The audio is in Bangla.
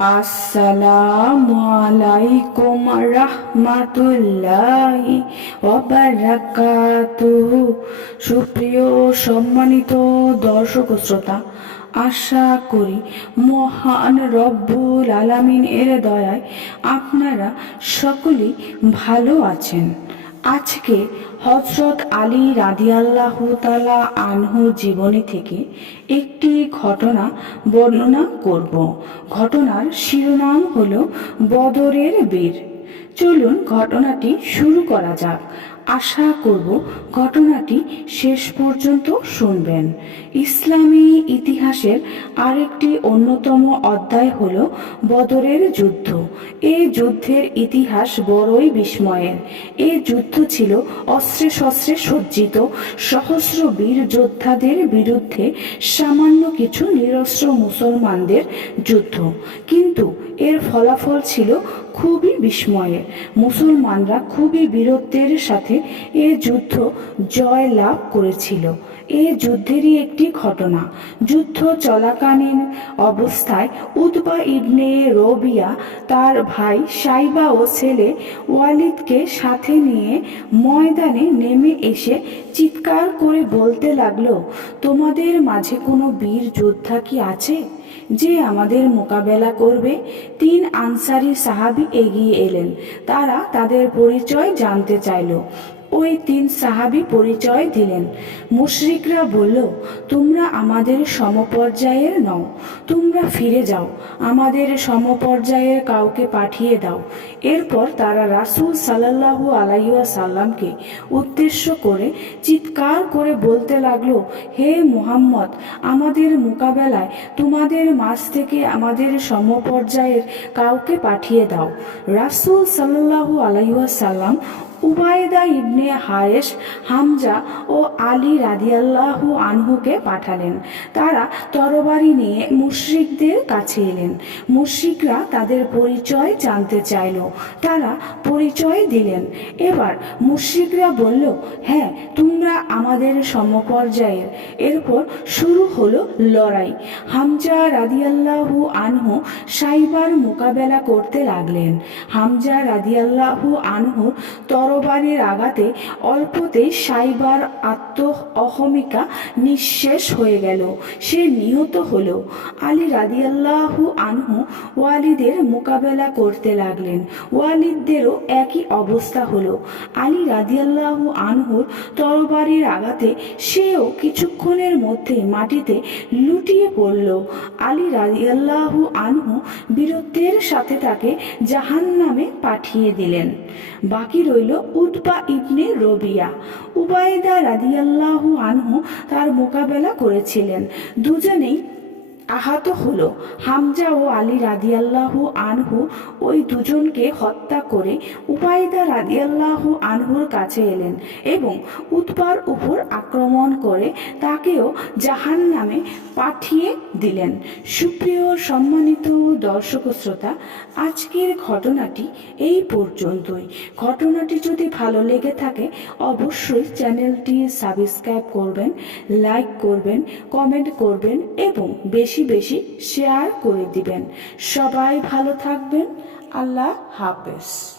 আসসালামু আলাইকুম রহমাতুল্লাহি ওবারাকাতুহু সুপ্রিয় সম্মানিত দর্শক শ্রোতা, আশা করি মহান রব্বুল আলামিন এর দয়ায় আপনারা সকলেই ভালো আছেন। আজকে হজরত আলী রাদিয়াল্লাহ তালা আনহু জীবনী থেকে একটি ঘটনা বর্ণনা করব। ঘটনার শিরোনাম হল বদরের বীর। চলুন ঘটনাটি শুরু করা যাক। আশা করব ঘটনাটি শেষ পর্যন্ত শুনবেন। ইসলামী ইতিহাসের আরেকটি অন্যতম অধ্যায় হল বদরের যুদ্ধ। এই যুদ্ধের ইতিহাস বড়ই বিস্ময়ের। এই যুদ্ধ ছিল অস্ত্রে শস্ত্রে সজ্জিত। সহস্র বীর যোদ্ধাদের বিরুদ্ধে সামান্য কিছু নিরস্ত্র মুসলমানদের যুদ্ধ। কিন্তু এর ফলাফল ছিল খুবই বিস্ময়ের। মুসলমানরা খুবই বীরত্বের সাথে এ যুদ্ধ জয় লাভ করেছিল। এ যুদ্ধেরই একটি ঘটনা। যুদ্ধ চলাকালীন অবস্থায় উতবা ইবনে রবিয়া তার ভাই সাইবা ও ছেলে ওয়ালিদকে সাথে নিয়ে ময়দানে নেমে এসে চিৎকার করে বলতে লাগল, তোমাদের মাঝে কোনো বীর যোদ্ধা কি আছে যে আমাদের মোকাবেলা করবে? তিন আনসারি সাহাবি এগিয়ে এলেন। তারা তাদের পরিচয় জানতে চাইল। ওই তিন সাহাবি পরিচয় দিলেন। মুশরিকরা বলল, তোমরা আমাদের সমপর্যায়ের নও, তোমরা ফিরে যাও, আমাদের সমপর্যায়ের কাউকে পাঠিয়ে দাও। এরপর তারা রাসূল সাল্লাল্লাহু আলাইয়া সাল্লামকে উদ্দেশ্য করে চিৎকার করে বলতে লাগল, হে মুহাম্মদ, আমাদের মোকাবেলায় তোমাদের মাঝ থেকে আমাদের সমপর্যায়ের কাউকে পাঠিয়ে দাও। রাসূল সাল্লাল্লাহু আলাইয়া সাল্লাম উবায়দা ইবনে হারেস হামজা ও আলী রাদিয়াল্লাহু আনহুকে পাঠালেন। তারা তরবারি নিয়ে মুশরিকদের কাছে এলেন। মুশরিকরা তাদের পরিচয় জানতে চাইল। তারা পরিচয় দিলেন। এবার মুশরিকরা বলল হ্যাঁ তোমরা আমাদের সমপর্যায়ের। এরপর শুরু হলো লড়াই। হামজা রাদিয়াল্লাহু আনহু সাইবার মোকাবেলা করতে লাগলেন। হামজা রাদিয়াল্লাহু আনহু তরবারির আঘাতে অল্পতেই সাইবার আত্ম অহমিকা নিঃশেষ হয়ে গেল। সে নিহত হল। আলী রাদিয়াল্লাহু আনহু ওয়ালিদের মোকাবেলা করতে লাগলেন। ওয়ালিদদেরও একই অবস্থা হলো। আলী রাদিয়াল্লাহু আনহুর তরবারির আঘাতে সেও কিছুক্ষণের মধ্যে মাটিতে লুটিয়ে পড়ল। আলী রাদিয়াল্লাহু আনহু বীরত্বের সাথে তাকে জাহান নামে পাঠিয়ে দিলেন। বাকি রইল উতবা ইবনে রবিয়া। উবায়দা রাদিয়াল্লাহু আনহু তার মোকাবেলা করেছিলেন। দুজনেই আহত হলো। হামজা ও আলী রাদিয়াল্লাহু আনহু ওই দুজনকে হত্যা করে উবাইদা রাদিয়াল্লাহু আনহুর কাছে এলেন এবং উৎপার উপর আক্রমণ করে তাকেও জাহান নামে পাঠিয়ে দিলেন। সুপ্রিয় সম্মানিত দর্শক শ্রোতা, আজকের ঘটনাটি এই পর্যন্তই। ঘটনাটি যদি ভালো লেগে থাকে, অবশ্যই চ্যানেলটি সাবস্ক্রাইব করবেন, লাইক করবেন, কমেন্ট করবেন এবং বেশি বেশি শেয়ার করে দিবেন। সবাই ভালো থাকবেন। আল্লাহ হাফেজ।